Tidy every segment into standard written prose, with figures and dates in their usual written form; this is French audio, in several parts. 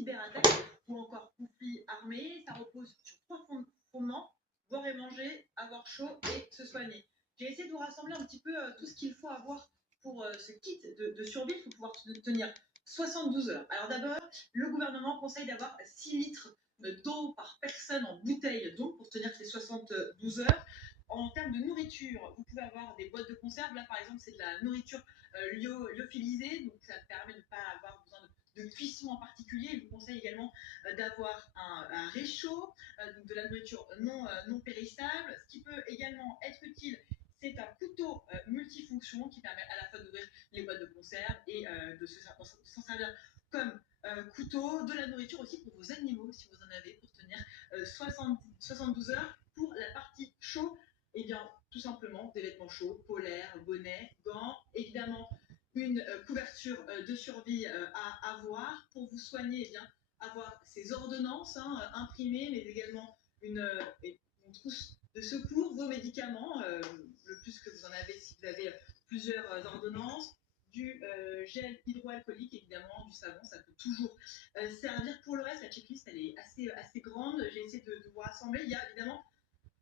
cyberattaque ou encore conflit armé. Ça repose sur 3 fondements: boire et manger, avoir chaud et se soigner. J'ai essayé de vous rassembler un petit peu tout ce qu'il faut avoir pour ce kit de survie pour pouvoir tenir 72 heures. Alors d'abord, le gouvernement conseille d'avoir 6 litres d'eau par personne en bouteille d'eau pour tenir ces 72 heures. En termes de nourriture, vous pouvez avoir des boîtes de conserve. Là, par exemple, c'est de la nourriture lyophilisée, donc ça permet de ne pas avoir besoin de cuisson en particulier. Il vous conseille également d'avoir un réchaud, donc de la nourriture non périssable. Ce qui peut également être utile, c'est un couteau multifonction qui permet à la fois d'ouvrir les boîtes de conserve et de s'en servir comme couteau, de la nourriture aussi pour vos animaux, si vous en avez, pour tenir 72 heures. Pour la partie chaud, eh bien, tout simplement, des vêtements chauds, polaires, bonnets, gants, évidemment, une couverture de survie à avoir. Pour vous soigner, eh bien, avoir ces ordonnances imprimées, mais également une trousse de secours, vos médicaments, le plus que vous en avez si vous avez plusieurs ordonnances, du gel hydroalcoolique, évidemment, du savon, ça peut toujours servir. Pour le reste, la checklist, elle est assez grande. J'ai essayé de vous rassembler. Il y a évidemment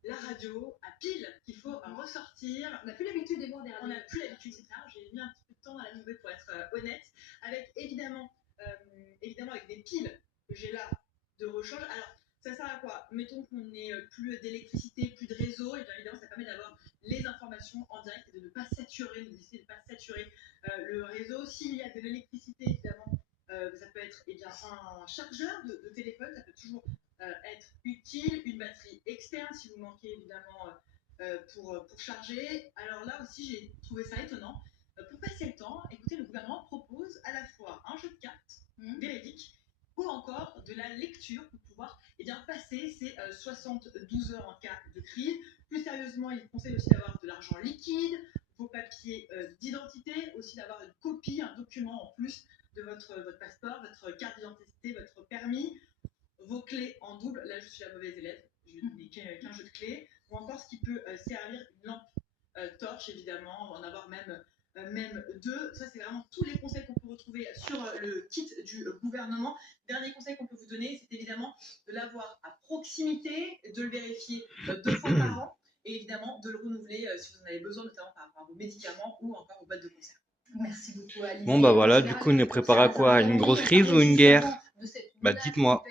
la radio à pile qu'il faut ressortir. On n'a plus l'habitude des voir des radios. On n'a plus l'habitude, c'est ça. J'ai mis un petit peu de temps à la trouver pour être honnête. Avec évidemment avec des piles que j'ai là de rechange. Alors, ça sert à quoi? Mettons qu'on n'ait plus d'électricité, plus de réseau, et bien évidemment, ça permet d'avoir les informations en direct et de ne pas saturer, de ne pas saturer le réseau. S'il y a de l'électricité, évidemment, ça peut être un chargeur de téléphone, ça peut toujours être utile, une batterie externe si vous manquez évidemment pour charger. Alors là aussi, j'ai trouvé ça étonnant. Pour passer le temps, écoutez, le gouvernement propose à la fois un jeu de cartes véridique ou encore de la lecture pour pouvoir passer ces 72 heures en cas de crise. Plus sérieusement, il conseille aussi d'avoir de l'argent liquide, vos papiers d'identité, aussi d'avoir une copie, un document en plus de votre passeport, votre carte d'identité, votre permis, vos clés en double. Là, je suis la mauvaise élève, je n'ai qu'un jeu de clés. Ou encore, ce qui peut servir, une lampe torche, évidemment, en avoir même deux. Ça, c'est vraiment tous les conseils qu'on peut retrouver sur le kit du gouvernement. Dernier conseil qu'on peut vous donner, c'est évidemment de l'avoir à proximité, de le vérifier 2 fois par an, et évidemment de le renouveler si vous en avez besoin, notamment par rapport à vos médicaments ou encore aux boîtes de conserve. Merci beaucoup, Alice. Bon, bah voilà, du coup, on est préparé à quoi? À une grosse crise ou une guerre? Bah, dites-moi.